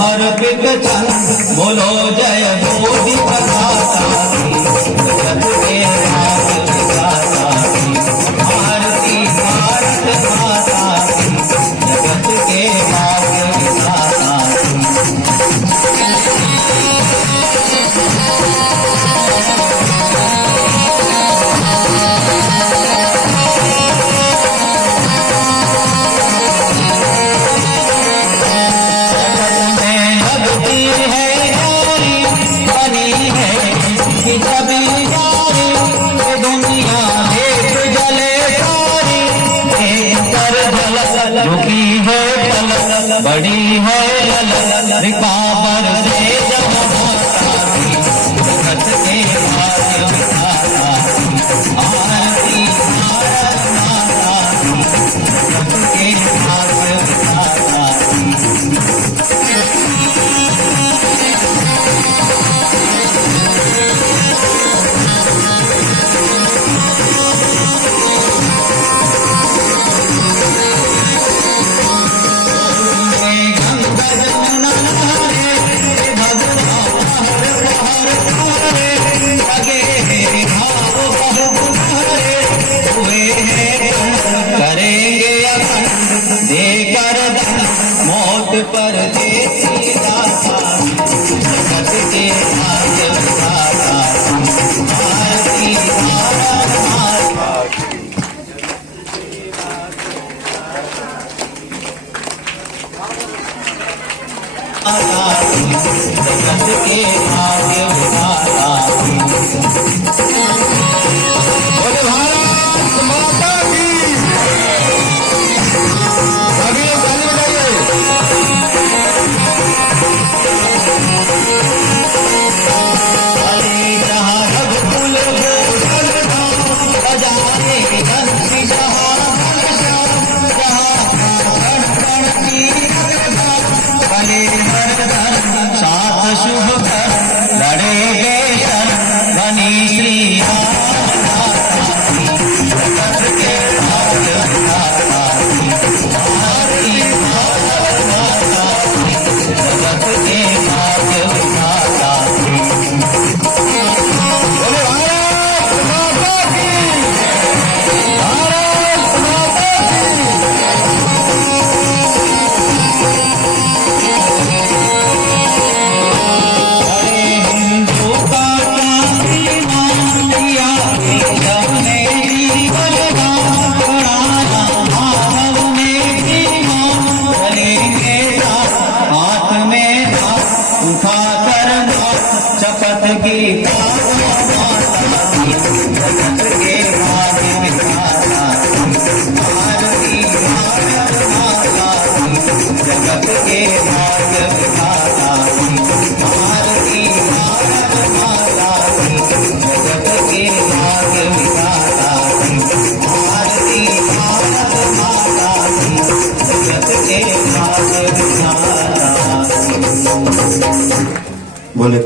समर्पित चंद बोलो जय बोधि प्रदाता की, जगत के भाग्य विधाता की, भारती भारत माता की, जगत के भाग्य विधाता बड़ी है रिकाबर से जब जगत के भाग्य विधाता आरती भारत माता की, जगत के भाग्य विधाता पर देती दाता, जगत के भाग्य विधाता भारती भारत माता जगत के भाग्य विधाता बोले भारत माता की। सभी लोग ताली साथ शुभ कर लड़े बेशन बनी श्री जगत के भाग्य विधाता भारती भारत माता जगत के भाग्य विधाता बोले भारत माता की, भारत माता की। शपथ की जगत के भाग्य विधाता भारती भारत माता जगत के भाग्य विधाता भारती भारत माता जगत के भाग्य विधाता भारती भारत माता जगत के भाग्य विधाता बोले।